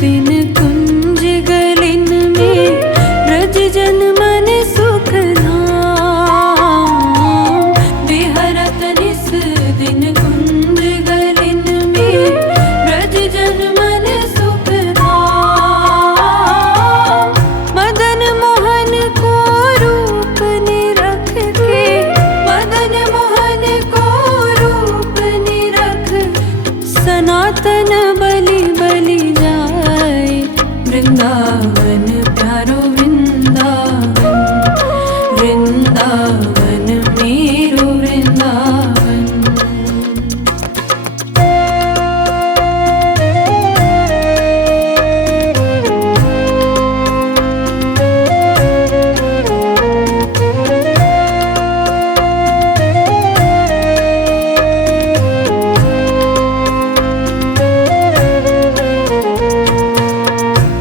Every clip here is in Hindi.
बिन कुंज गलिन में ब्रज जन मन सुख धाम। बिहरत निस दिन कुंज गलिन में ब्रज जन मन सुख धाम। मदन मोहन को रूप निरख के, मदन मोहन को रूप निरख सनातन बलि बलि जाए। वृंदावन प्यारो वृंदावन, वृंदावन मेरो वृंदावन।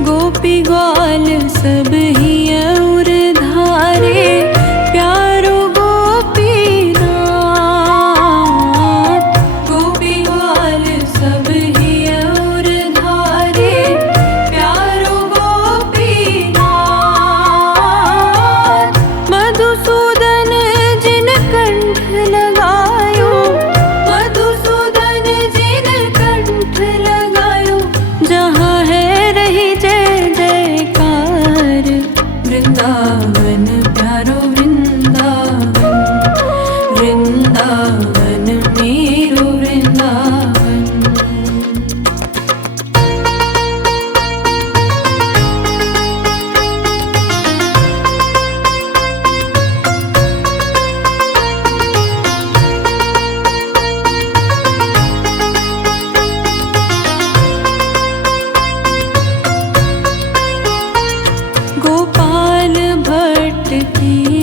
गोपी ग्वाल सब ही और धारे, प्यारो गोपीनाथ। गोपी ग्वाल सब ही और धारे, प्यारो गोपीनाथ। मधुसूदन जिन कंठ लगायो, मधुसूदन जिन कंठ लगायो। जहाँ है रही जय जयकार। वृंदावन प्यारो वृंदावन, वृंदावन मेरो वृंदावन। गोपाल भट्ट की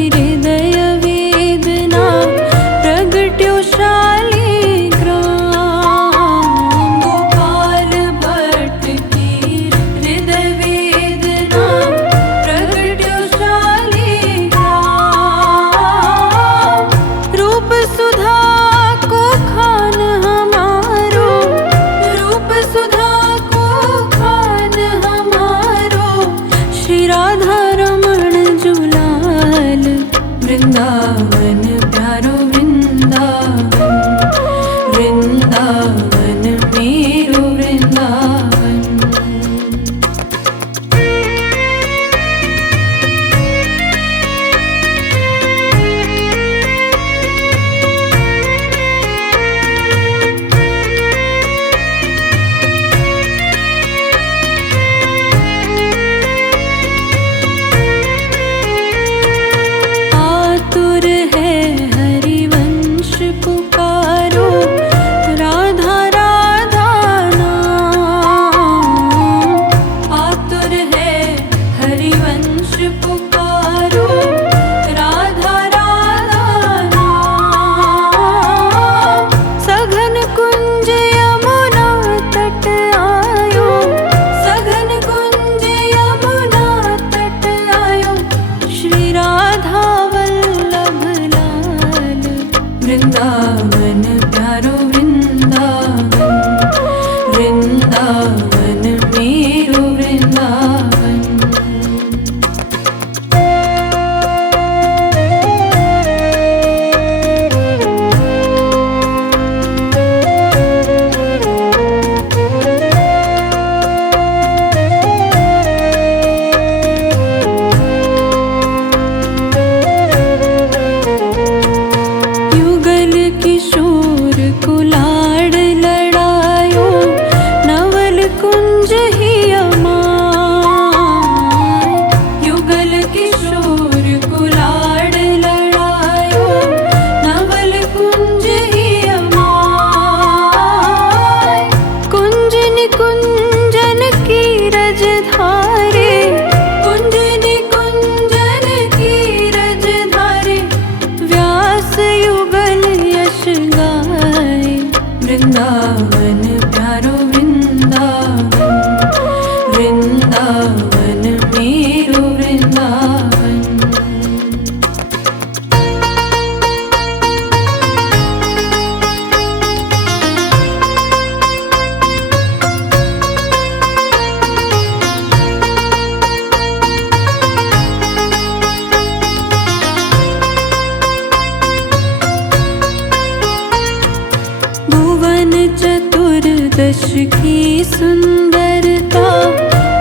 की सुंदरता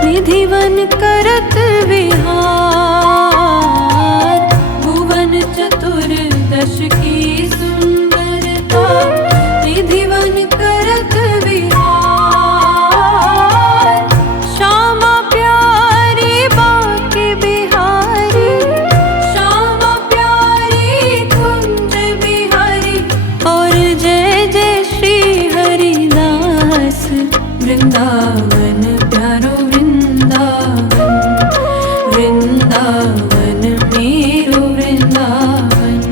निधिवन करत विहार। भुवन चतुर्दश की सुंदरता निधिवन करत विहार। श्यामा प्यारी बाके बिहारी, श्यामा प्यारी कुंज बिहारी। और जय जय श्री हरिदास वृंदावन प्यारो वृंदावन। वृंदावन मेरो वृंदावन।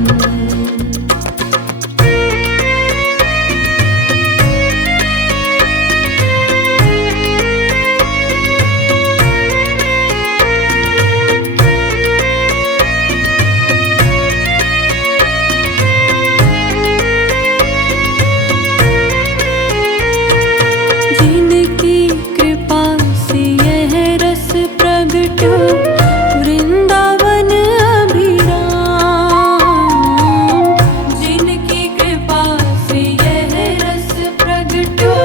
जिनकी कृपा से यह रस प्रगट्यो वृंदावन अभिराम। जिनकी कृपा से यह रस प्रगट्यो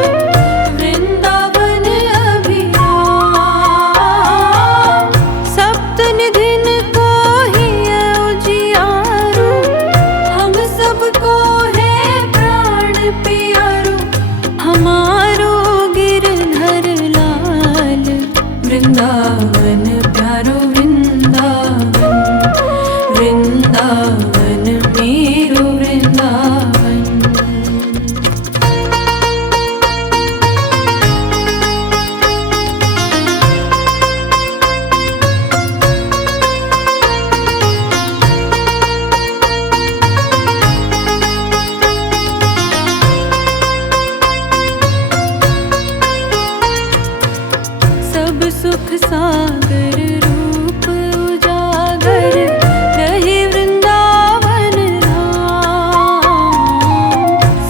वृंदावन अभिराम। सप्तनिधिन को ही उजियारो, हम सबको है प्राण प्यारो। हमारो गिरधर लाल वृंदावन प्यारो वृंदावन। वृंदावन मेरो वृंदावन। सब सुख सागर रूप उजागर रहे वृंदावन धाम।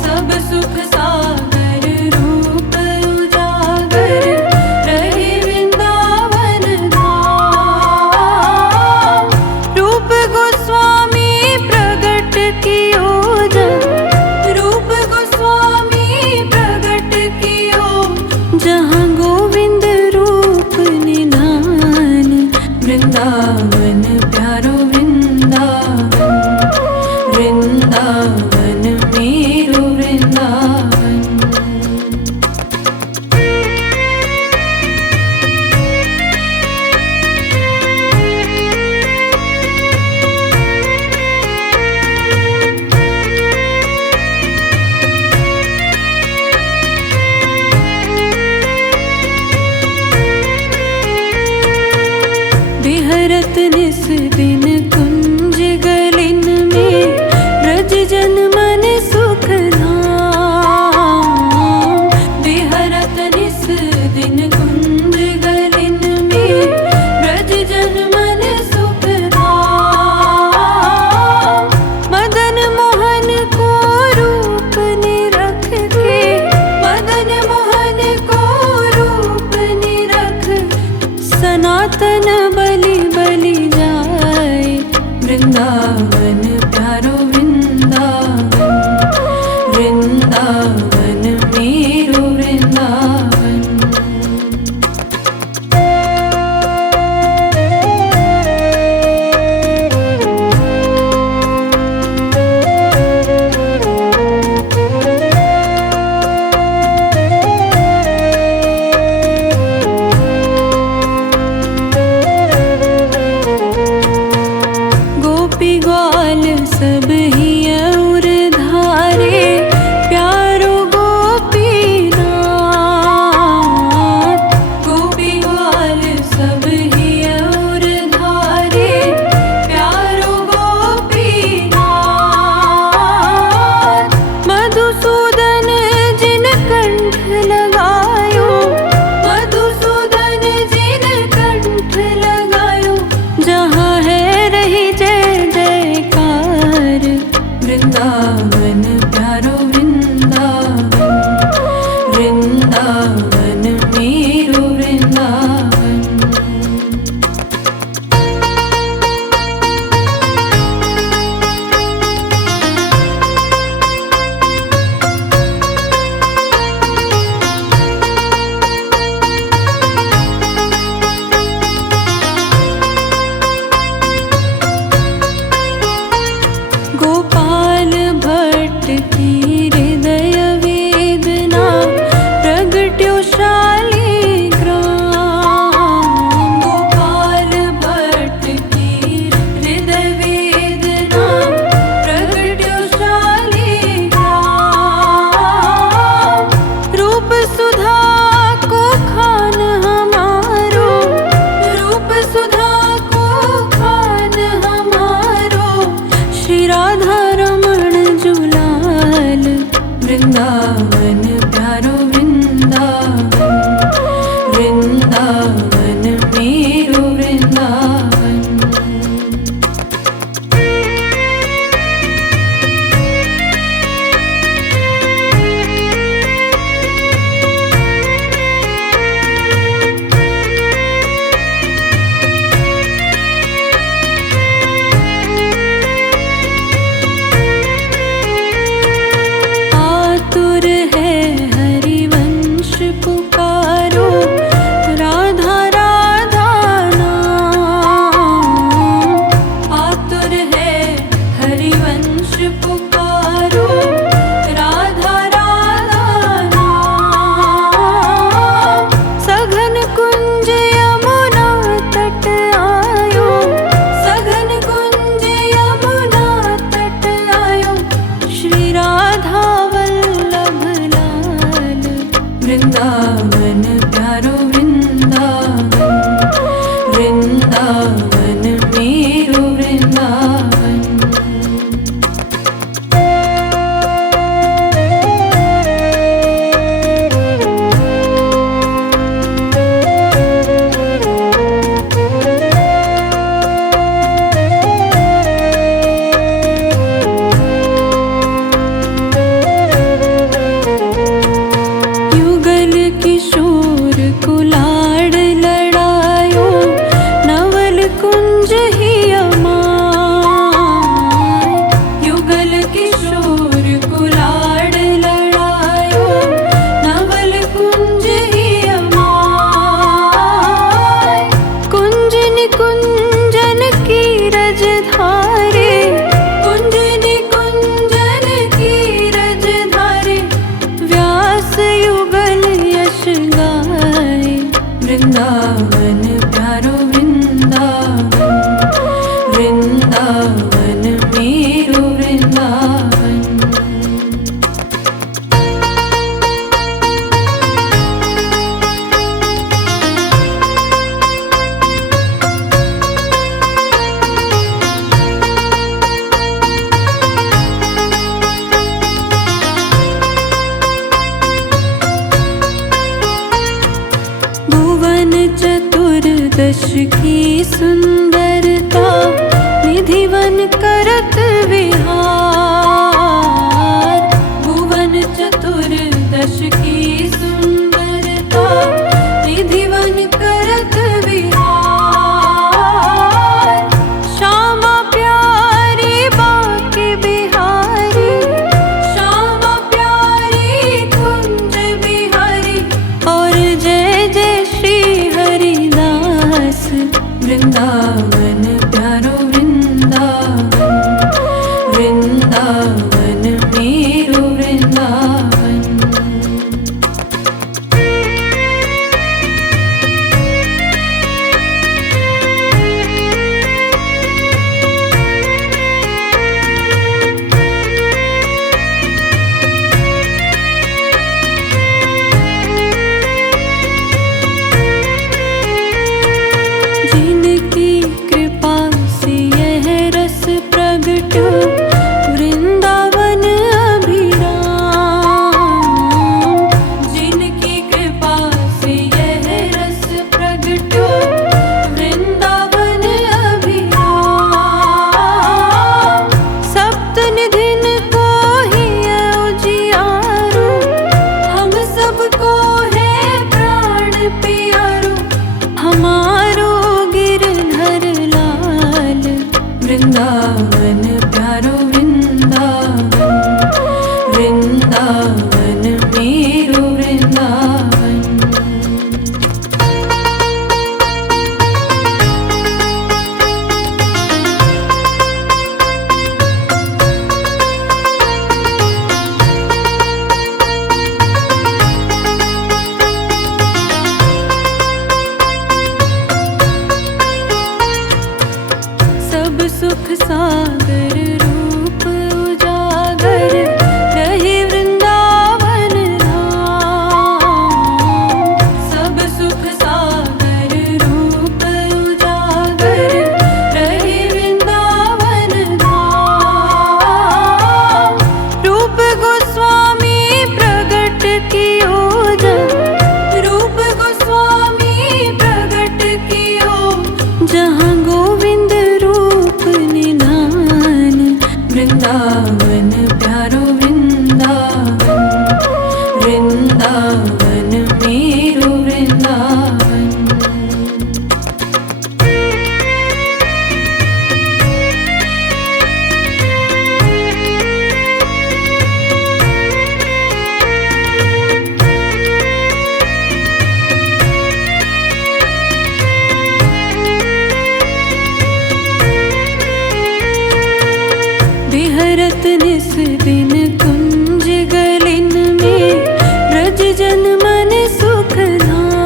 सब सुख सागर रूप उजागर रहे वृंदावन धाम। रूप गोस्वामी प्रगट कियो जब, रूप गोस्वामी प्रगट कियो जहाँ गोविंद रूप निधान। वृंदावन प्यारो वृंदावन। वृंदावन मेरो वृंदावन। विहरत निस दिन कुंज गलिन में ब्रज जन मन सुख धाम। विहरत निस दिन कुंज गलिन में ब्रज जन मन सुख धाम। मदन मोहन को रूप निरख के, मदन मोहन को रूप निरख सनातन बलि बलि जाए। वृंदावन प्यारो वृंदावन। वृंदावन मेरो वृंदावन। गोपी ग्वाल दश की सुंदरता निधिवन करत विहार। भुवन चतुर्दश की सुंदरता निधिवन करत विहार। श्यामा प्यारी बाके बिहारी, श्यामा प्यारी कुंज बिहारी। और जय जय श्री हरिदास वृंदावन प्यारो वृंदावन। वृंदावन मेरो वृंदावन। जिनकी कृपा से यह रस प्रगट वृंदावन अभिराम। जिनकी कृपा से यह रस प्रगट वृंदावन अभिराम। सप्त निधिन को ही उजियारो, हम सबको है प्राण प्यारो। हमारो गिरधर लाल वृंदावन प्यारो वृंदावन। वृंदावन मेरो वृंदावन। सब सुख सागर रूप उजागर रहे वृंदावन धाम। सब सुख सागर रूप उजागर रहे वृंदावन धाम। रूप गोस्वामी प्रगट कियो जब, रूप गोस्वामी प्रगट कियो जहाँ गोविंद रूप निधान। वृंदावन प्यारो वृंदावन। वृंदावन मेरो वृंदावन। बिहरत निस दिन कुंज गलिन में ब्रज जन मन सुख धाम।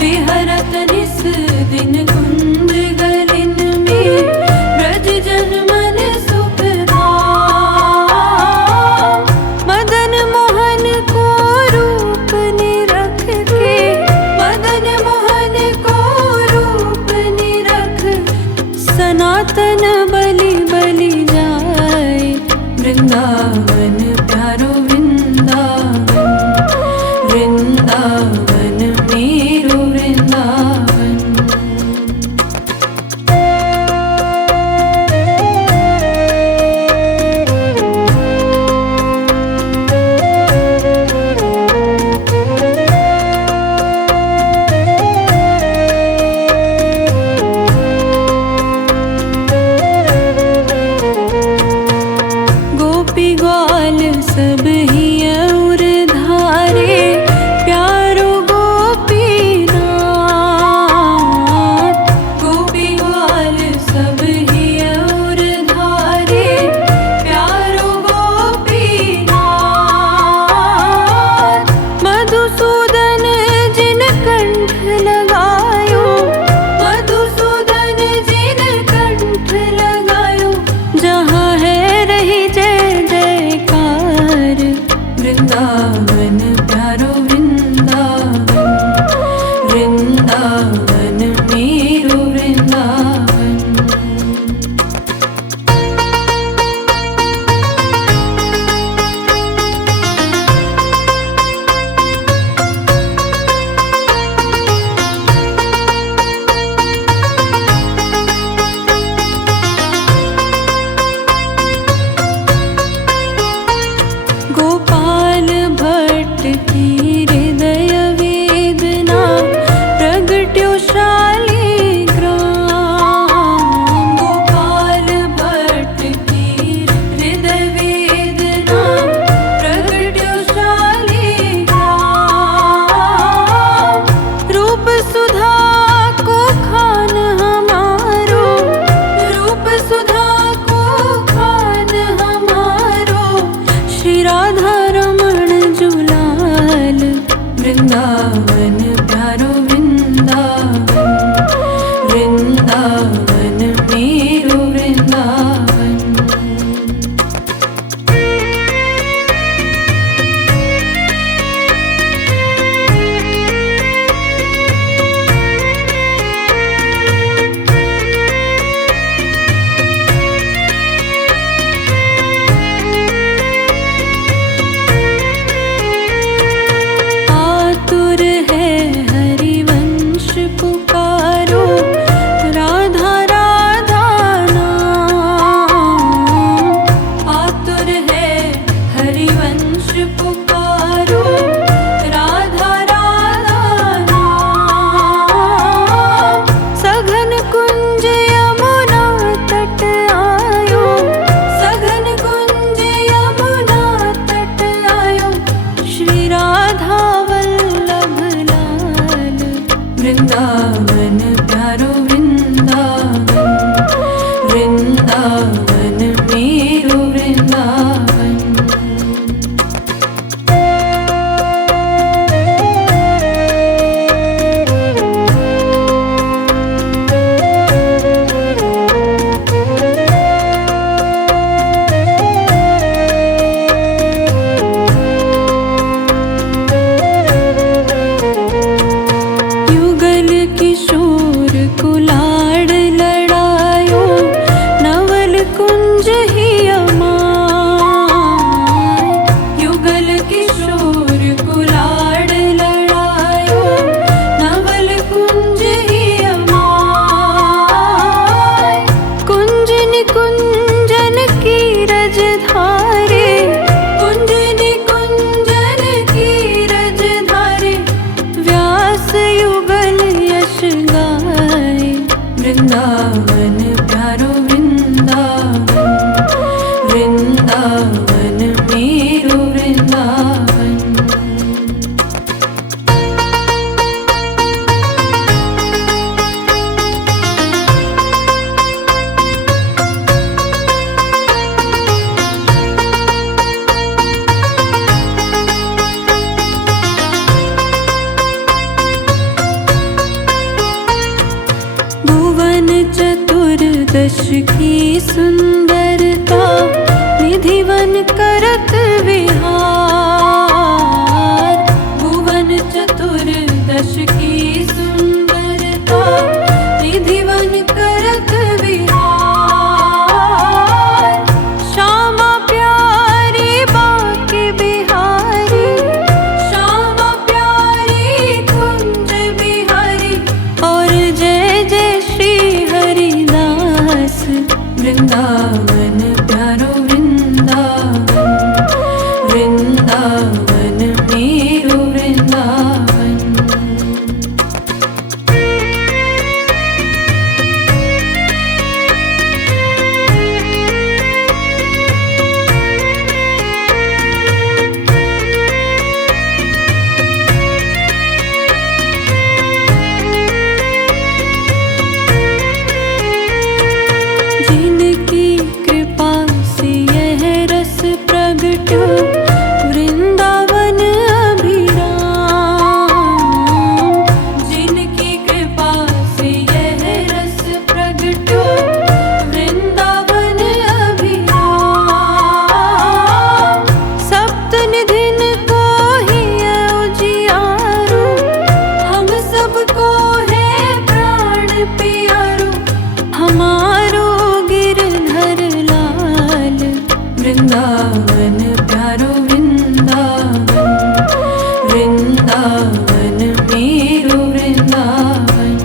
बिहरत निस दिन कुंज गलिन में ब्रज जन मन सुख धाम। मदन मोहन को रूप निरख के, मदन मोहन को रूप निरख सनातन बलि बलि जाए। वृंदावन प्यारो वृंदावन। वृंदावन मेरो वृंदावन। गोपी ग्वाल सब मेरो वृंदावन। आतुर है हरिवंश पुकारो, राधा राधा नाम। आतुर है हरिवंश पुकारो, राधा राधा नाम। सघन कुंज यमुना तट आयो, सघन कुंज यमुना तट आयो। श्री राधा वल्लभ लाल, वृंदावन प्यारो वृंदावन। वृंदावन मेरो वृंदावन। युगल किशोर कुलाड़ लड़ायो, नवल कुंज ही अमाय। युगल किशोर कुलाड़ लड़ायो, नवल कुंज ही अमाय। कुंज निकुंजन की रजधारे, कुंज निकुंजन की रजधारे। व्यास युगल यश गाए, वृंदावन प्यारो वृंदावन। वृंदावन मेरो वृंदावन। भुवन चतुर्दश की सुंदरता, निधिवन करत विहार। भुवन चतुर्दश की सुंदरता, निधिवन करत विहार। श्यामा प्यारी बाके बिहारी, श्यामा प्यारी कुंज बिहारी। और जय जय श्री हरिदास, वृंदावन प्यारो वृंदावन। वृंदावन मेरो वृंदावन। जिनकी कृपा से यह रस प्रगटो, वृंदावन अभिराम। जिनकी कृपा से यह रस प्रगटो, वृंदावन अभिराम। सप्त निधिन को ही उजियारो, हम सबको है प्राण प्यारो। हमारो गिरधर लाल, वृंदावन प्यारो वृंदावन। वृंदावन मेरो वृंदावन।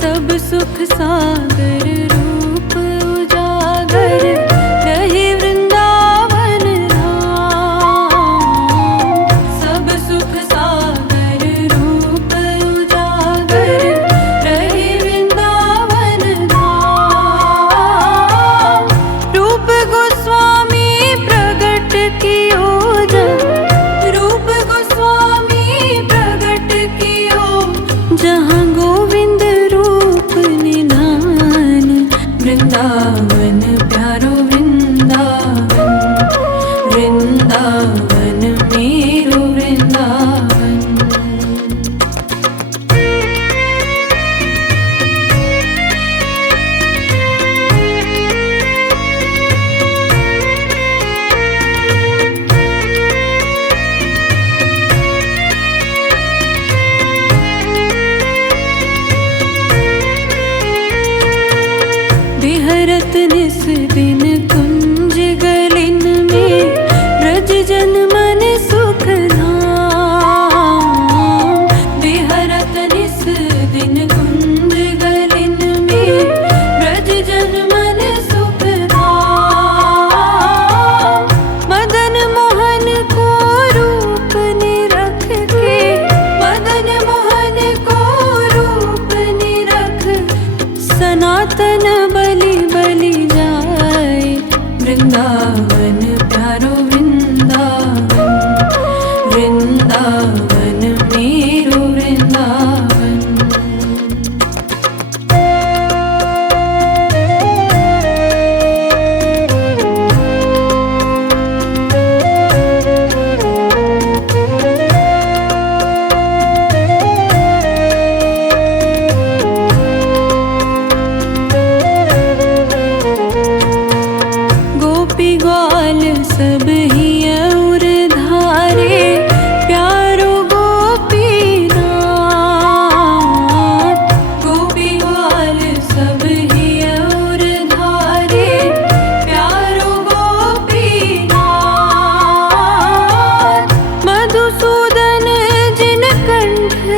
सब सुख सागर रूप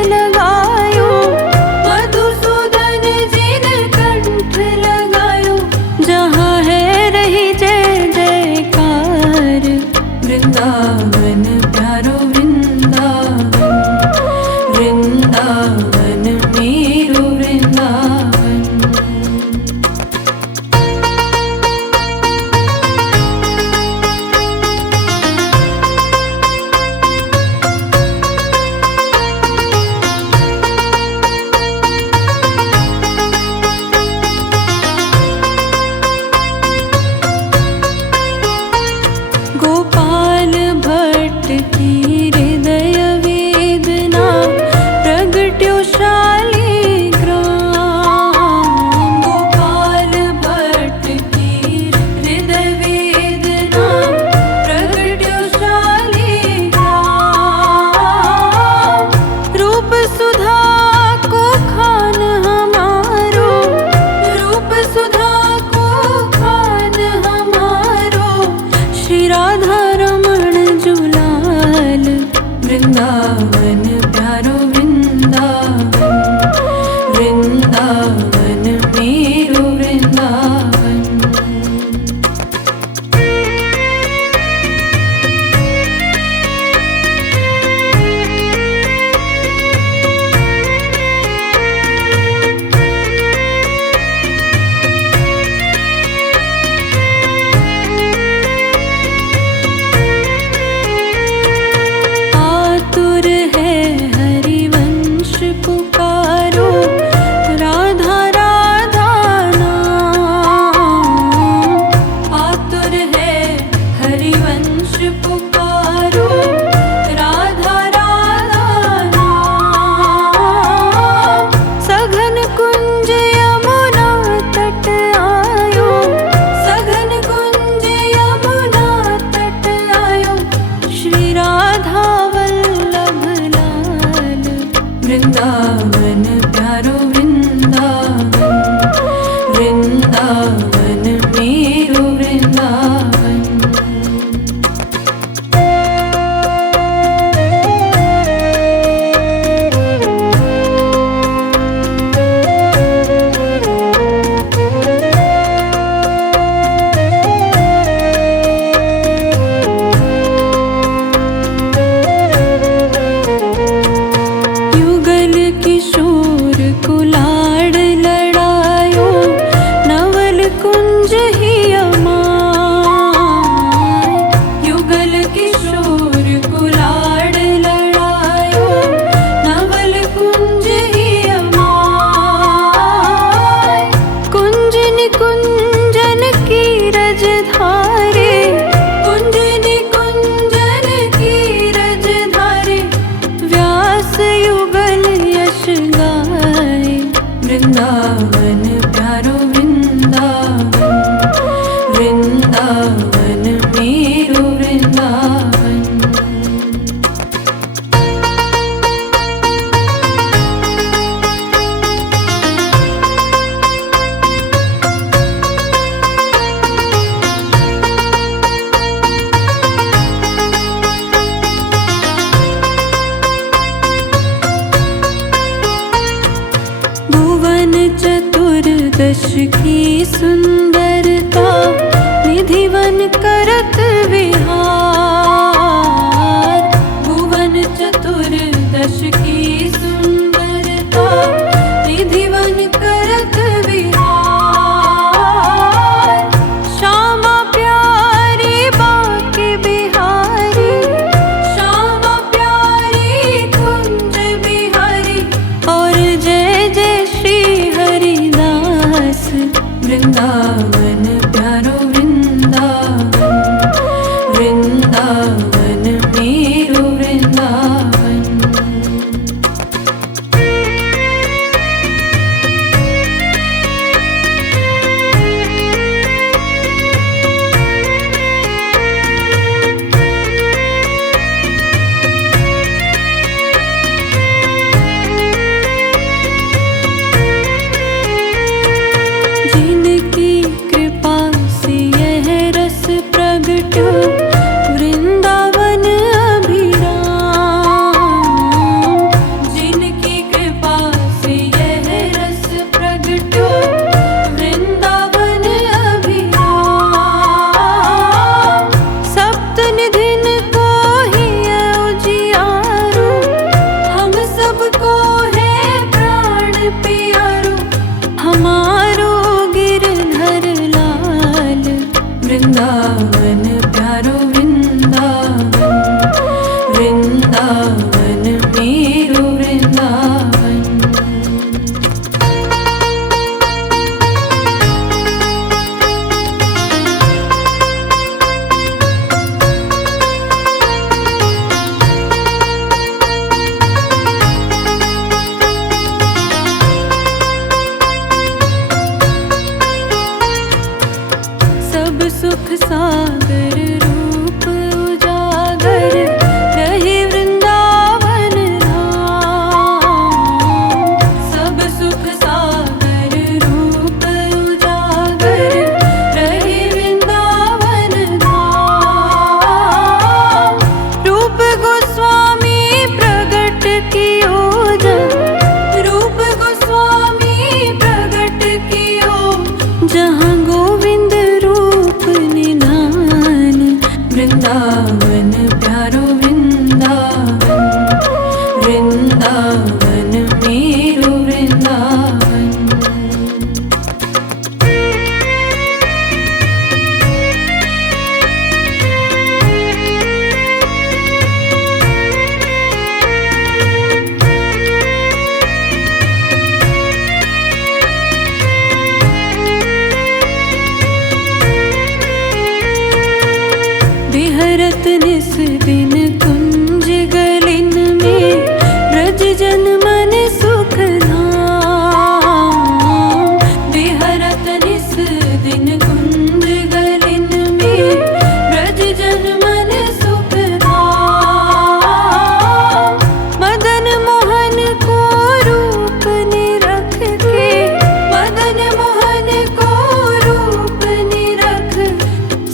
लगायो, मधुसूदन जी ने कंठ लगायो। जहाँ है रही जय जयकार, वृंदावन प्यारो वृंदावन, वृंदावन मेरो वृंदावन। गोपाल भट्ट की हृदय वेदना, प्रगट्यो शालिग्राम। गोपाल भट्ट की हृदय वेदना, प्रगट्यो शालिग्राम। रूप सुधा को खान हमारो, रूप सुधा को खान हमारो। श्री राधा रमण जुलाल, वृंदावन प्यारो वृंदावन, वृंदावन मेरो वृंदावन। आतुर है हरिवंश पुकारो, राधा राधा नाम। आतुर है हरिवंश पुकारो, राधा राधा नाम। सघन कुंज यमुना तट आयो, सघन कुंज यमुना तट आयो। श्री राधा वल्लभ लाल, वृंदावन प्यारो वृंदावन, वृंदावन मेरो वृंदावन। युगल किशोर कुलाड़ लड़ायो, नवल कुंज ही अमाय। युगल किशोर कुलाड़ लड़ायो, नवल कुंज ही अमाय। कुंज निकुंजन की रज धारे, कुंज निकुंजन की रज धारे। व्यास युगल यश गाए, वृंदावन प्यारो वृंदावन, वृंदावन मेरो वृंदावन। भुवन चतुर्दश की सुंदरता, निधिवन करत विहार। भुवन चतुर्दश की सुंदरता, निधिवन करत विहार। श्यामा प्यारी बाके बिहारी, श्यामा प्यारी कुंज बिहारी। और जय जय श्री हरिदास, वृंदावन प्यारो वृंदावन, वृंदावन मेरो वृंदावन। वृंदावन मेरो वृंदावन। बिहरत निस दिन कुंज गलिन में ब्रज जन मन सुख धाम। बिहरत निस दिन कुंज गलिन में ब्रज जन मन सुख धाम। मदन मोहन को रूप निरख के, मदन मोहन को रूप निरख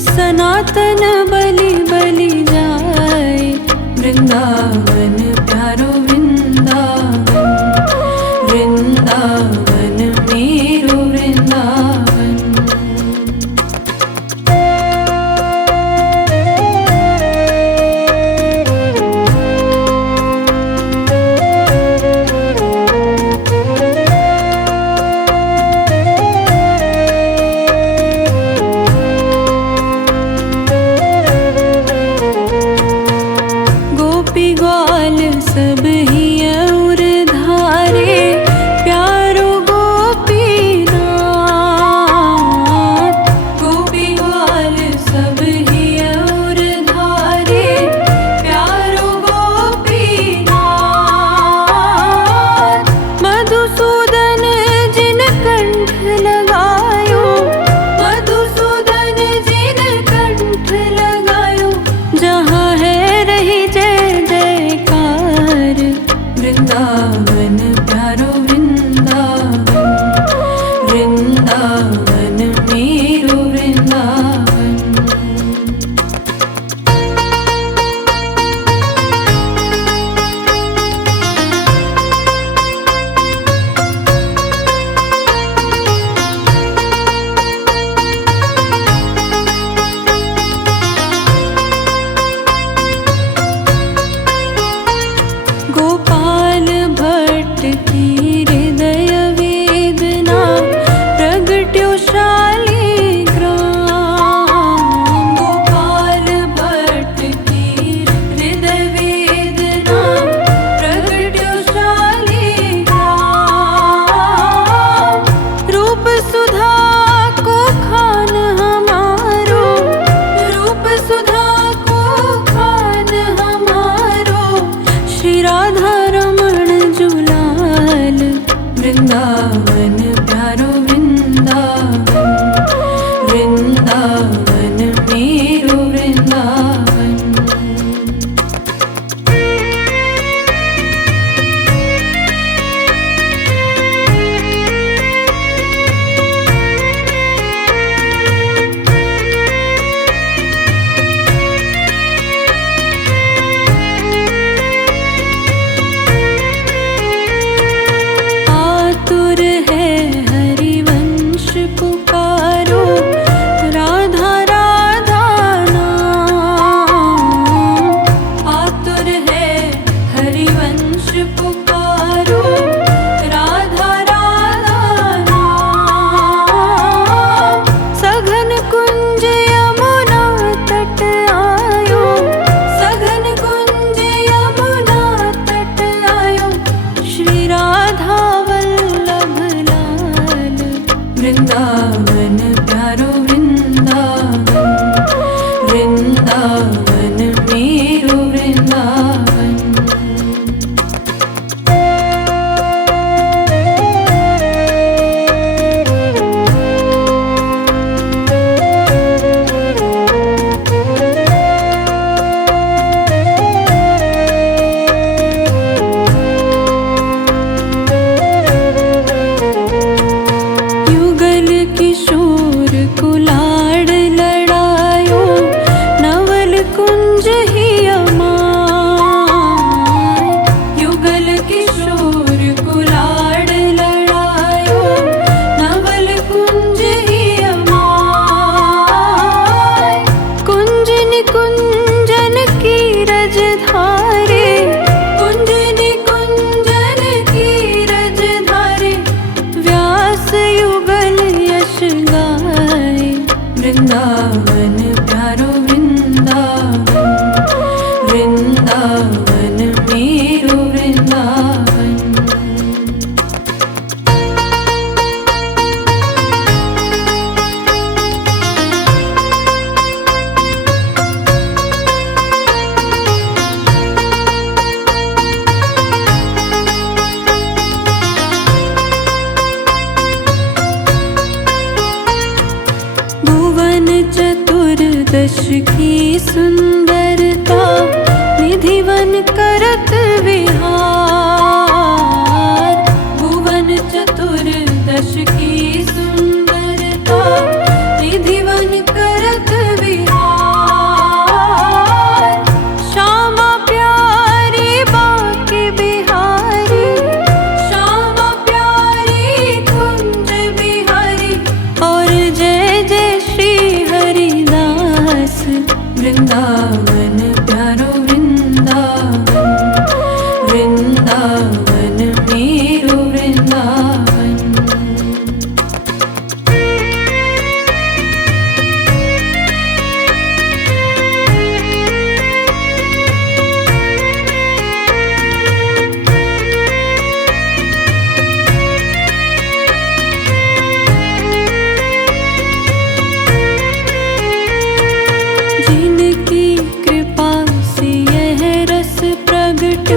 सनातन बलि बलि जाए। वृंदावन प्यारो वृंदावन, वृंदावन मेरो वृंदावन। गोपी ग्वाल सब ही और धारे, प्यारो गोपीनाथ। गोपी ग्वाल सब ही और धारे, प्यारो गोपीनाथ। मधुसूदन जिन कंठ लगायो, मधुसूदन जिन कंठ लगायो। जहाँ है रही जय जयकार। वृंदावन प्यारो वृंदावन, वृंदावन मेरो वृंदावन। गोपाल भट्ट की की सुंदरता निधिवन करत विहार। भुवन चतुर्दश की सुंदरता निधिवन करत विहार। श्यामा प्यारी बाके बिहारी, श्यामा प्यारी कुंज बिहारी। और जय जय श्री हरिदास वृंदावन प्यारो वृंदावन, वृंदावन मेरो वृंदावन। जिनकी कृपा से यह रस प्रगट